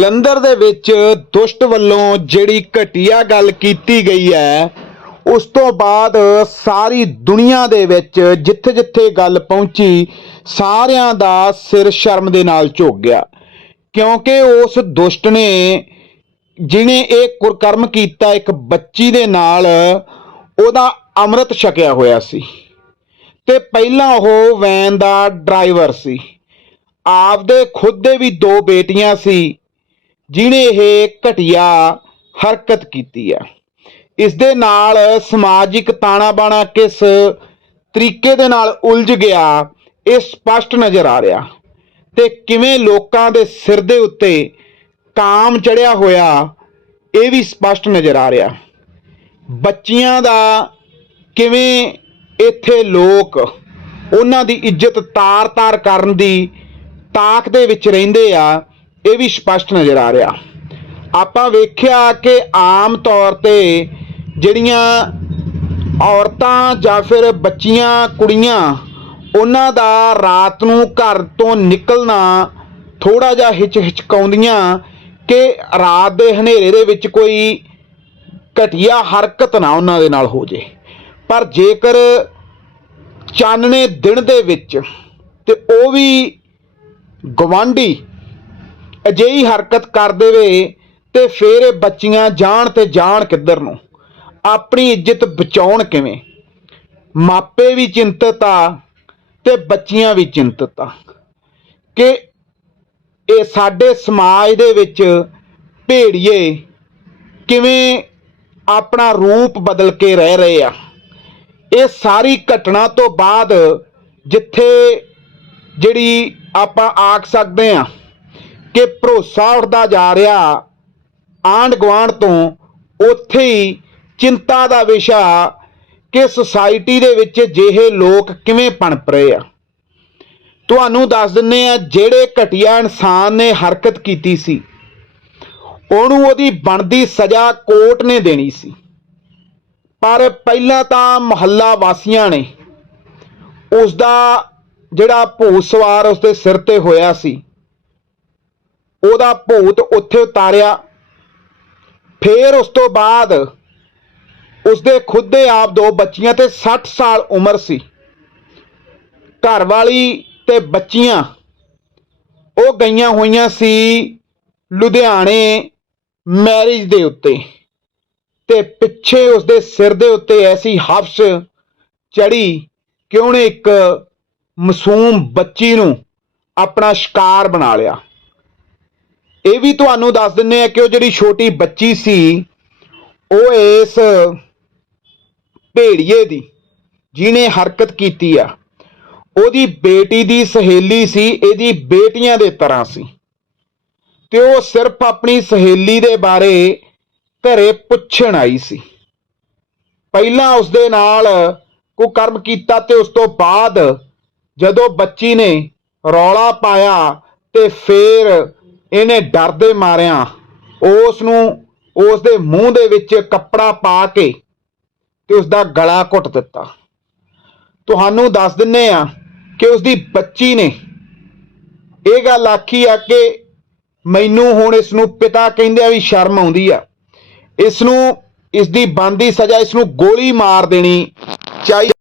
ਜਲੰਧਰ ਦੇ ਵਿੱਚ ਦੁਸ਼ਟ ਵੱਲੋਂ ਜਿਹੜੀ ਘਟੀਆ ਗੱਲ ਕੀਤੀ ਗਈ ਹੈ, ਉਸ ਤੋਂ ਬਾਅਦ ਸਾਰੀ ਦੁਨੀਆ ਦੇ ਵਿੱਚ ਜਿੱਥੇ-ਜਿੱਥੇ ਗੱਲ ਪਹੁੰਚੀ, ਸਾਰਿਆਂ ਦਾ ਸਿਰ ਸ਼ਰਮ ਦੇ ਨਾਲ ਝੁਕ ਗਿਆ। ਕਿਉਂਕਿ ਉਸ ਦੁਸ਼ਟ ਨੇ, ਜਿਨੇ ਇਹ ਕੁਰਕਰਮ ਕੀਤਾ ਇੱਕ ਬੱਚੀ ਦੇ ਨਾਲ, ਉਹਦਾ ਅੰਮ੍ਰਿਤ ਛਕਿਆ ਹੋਇਆ ਸੀ। ਤੇ ਪਹਿਲਾਂ ਉਹ ਵੈਨ ਦਾ ਡਰਾਈਵਰ ਸੀ। ਆਪਦੇ ਖੁਦ ਦੇ ਵੀ ਦੋ ਬੇਟੀਆਂ ਸੀ। ਜਿਨੇ ਇਹ ਘਟੀਆ ਹਰਕਤ ਕੀਤੀ ਆ। ਇਸ ਦੇ ਨਾਲ ਸਮਾਜਿਕ ਤਾਣਾ ਬਾਣਾ ਕਿਸ ਤਰੀਕੇ ਦੇ ਨਾਲ ਉਲਝ ਗਿਆ, ਇਹ ਸਪਸ਼ਟ ਨਜ਼ਰ ਆ ਰਿਹਾ। ਤੇ ਕਿਵੇਂ ਲੋਕਾਂ ਦੇ ਸਿਰ ਦੇ ਉੱਤੇ ਕਾਮ ਚੜਿਆ ਹੋਇਆ, ਇਹ ਵੀ ਸਪਸ਼ਟ ਨਜ਼ਰ ਆ ਰਿਹਾ। ਬੱਚਿਆਂ ਦਾ ਕਿਵੇਂ ਇੱਥੇ ਲੋਕ ਉਹਨਾਂ ਦੀ ਇੱਜ਼ਤ ਤਾਰ-ਤਾਰ ਕਰਨ ਦੀ ਤਾਕ ਦੇ ਵਿੱਚ ਰਹਿੰਦੇ ਆ ਇਹ ਵੀ ਸਪਸ਼ਟ ਨਜ਼ਰ ਆ ਰਿਹਾ। ਆਪਾਂ ਵੇਖਿਆ ਕਿ ਆਮ ਤੌਰ ਤੇ ਜਿਹੜੀਆਂ ਔਰਤਾਂ ਜਾਂ ਫਿਰ ਬੱਚੀਆਂ, ਕੁੜੀਆਂ, ਉਹਨਾਂ ਦਾ ਰਾਤ ਨੂੰ ਘਰ ਤੋਂ ਨਿਕਲਣਾ ਥੋੜਾ ਜਿਹਾ ਹਿਚਹਿਚਕਾਉਂਦੀਆਂ ਕਿ ਰਾਤ ਦੇ ਹਨੇਰੇ ਦੇ ਵਿੱਚ ਕੋਈ ਘਟੀਆ ਹਰਕਤ ਨਾ ਉਹਨਾਂ ਦੇ ਨਾਲ ਹੋ ਜੇ। ਪਰ ਜੇਕਰ ਚਾਨਣੇ ਦਿਨ ਦੇ ਵਿੱਚ ਤੇ ਉਹ ਵੀ ਗਵਾਂਢੀ ਅਜਿਹੀ ਹਰਕਤ ਕਰ ਦੇਵੇ ਤੇ ਫਿਰ ਇਹ ਬੱਚੀਆਂ ਜਾਣ ਤੇ ਜਾਣ ਕਿੱਧਰ ਨੂੰ? ਆਪਣੀ ਇੱਜ਼ਤ ਬਚਾਉਣ ਕਿਵੇਂ? ਮਾਪੇ ਵੀ ਚਿੰਤਤ ਆ ਤੇ ਬੱਚੀਆਂ ਵੀ ਚਿੰਤਤ ਆ। ਕਿ ਇਹ ਸਾਡੇ ਸਮਾਜ ਦੇ ਵਿੱਚ ਭੇੜੀਏ ਕਿਵੇਂ ਆਪਣਾ ਰੂਪ ਬਦਲ ਕੇ ਰਹਿ ਰਹੇ ਆ। ਇਹ ਸਾਰੀ ਘਟਨਾ ਤੋਂ ਬਾਅਦ ਜਿੱਥੇ ਜਿਹੜੀ ਆਪਾਂ ਆਖ ਸਕਦੇ ਆ ਕਿ ਭਰੋਸਾ ਉੱਠਦਾ ਜਾ ਰਿਹਾ ਆਂਡ ਗਵਾਂਡ ਤੋਂ, ਉੱਥੇ ਹੀ ਚਿੰਤਾ ਦਾ ਵਿਸ਼ਾ ਕਿ ਸੁਸਾਇਟੀ ਦੇ ਵਿੱਚ ਜਿਹੇ ਲੋਕ ਕਿਵੇਂ ਪਣਪ ਰਹੇ ਆ। ਤੁਹਾਨੂੰ ਦੱਸ ਦਿੰਨੇ ਆ, ਜਿਹੜੇ ਘਟੀਆ ਇਨਸਾਨ ਨੇ ਹਰਕਤ ਕੀਤੀ ਸੀ, ਉਹਨੂੰ ਉਹਦੀ ਬਣਦੀ ਸਜ਼ਾ ਕੋਰਟ ਨੇ ਦੇਣੀ ਸੀ। ਪਰ ਪਹਿਲਾਂ ਤਾਂ ਮੁਹੱਲਾ ਵਾਸੀਆਂ ਨੇ ਉਸ ਦਾ ਜਿਹੜਾ ਭੂਸਵਾਰ ਉਸ ਦੇ ਸਿਰ ਤੇ ਹੋਇਆ ਸੀ ਉਹਦਾ ਭੂਤ ਉੱਥੇ ਉਤਾਰਿਆ। ਫਿਰ ਉਸ ਤੋਂ ਬਾਅਦ ਉਸਦੇ ਖੁਦ ਦੇ ਆਪ ਦੋ ਬੱਚੀਆਂ ਤੇ 60 ਸਾਲ ਉਮਰ ਸੀ। ਘਰ ਵਾਲੀ ਤੇ ਬੱਚੀਆਂ, ਉਹ ਗਈਆਂ ਹੋਈਆਂ ਸੀ ਲੁਧਿਆਣੇ ਮੈਰਿਜ ਦੇ ਉੱਤੇ ਤੇ ਪਿੱਛੇ ਉਸਦੇ ਸਿਰ ਦੇ ਉੱਤੇ ਐਸੀ ਹਫਸ ਚੜੀ ਕਿ ਉਹਨੇ ਇੱਕ ਮਾਸੂਮ ਬੱਚੀ ਨੂੰ ਆਪਣਾ ਸ਼ਿਕਾਰ ਬਣਾ ਲਿਆ। ਇਹ ਵੀ ਤੁਹਾਨੂੰ ਦੱਸ ਦਿੰਨੇ ਆ ਕਿ ਉਹ ਜਿਹੜੀ ਛੋਟੀ ਬੱਚੀ ਸੀ, ਉਹ ਇਸ ਭੇੜੀਏ ਦੀ, ਜਿਹਨੇ ਹਰਕਤ ਕੀਤੀ ਆ। ਉਹਦੀ ਬੇਟੀ ਦੀ ਸਹੇਲੀ ਸੀ, ਇਹਦੀ ਬੇਟੀਆਂ ਦੇ ਤਰ੍ਹਾਂ ਸੀ। ਤੇ ਉਹ ਸਿਰਫ ਆਪਣੀ ਸਹੇਲੀ ਦੇ ਬਾਰੇ ਘਰੇ ਪੁੱਛਣ ਆਈ ਸੀ। ਪਹਿਲਾਂ ਉਸ ਦੇ ਨਾਲ ਕੋ ਕਰਮ ਕੀਤਾ ਤੇ ਉਸ ਤੋਂ ਬਾਅਦ ਜਦੋਂ ਬੱਚੀ ਨੇ ਰੌਲਾ ਪਾਇਆ ਤੇ ਫੇਰ ਇਹਨੇ ਡਰ ਦੇ ਮਾਰਿਆਂ ਉਸ ਨੂੰ ਉਸ ਦੇ ਮੂੰਹ ਦੇ ਵਿੱਚ ਕੱਪੜਾ ਪਾ ਕੇ ਤੇ ਉਸ ਦਾ ਗਲਾ ਘੁੱਟ ਦਿੱਤਾ। ਤੁਹਾਨੂੰ ਦੱਸ ਦਿੰਨੇ ਆ ਕਿ ਉਸ ਦੀ ਬੱਚੀ ਨੇ ਇਹ ਗੱਲ ਆਖੀ ਆ ਕਿ ਮੈਨੂੰ ਹੁਣ ਇਸ ਨੂੰ ਪਿਤਾ ਕਹਿੰਦੇ ਆ ਵੀ ਸ਼ਰਮ ਆਉਂਦੀ ਆ। ਇਸ ਨੂੰ ਇਸ ਦੀ ਬੰਦੀ ਸਜ਼ਾ ਇਸ ਨੂੰ ਗੋਲੀ ਮਾਰ ਦੇਣੀ ਚਾਹੀਦੀ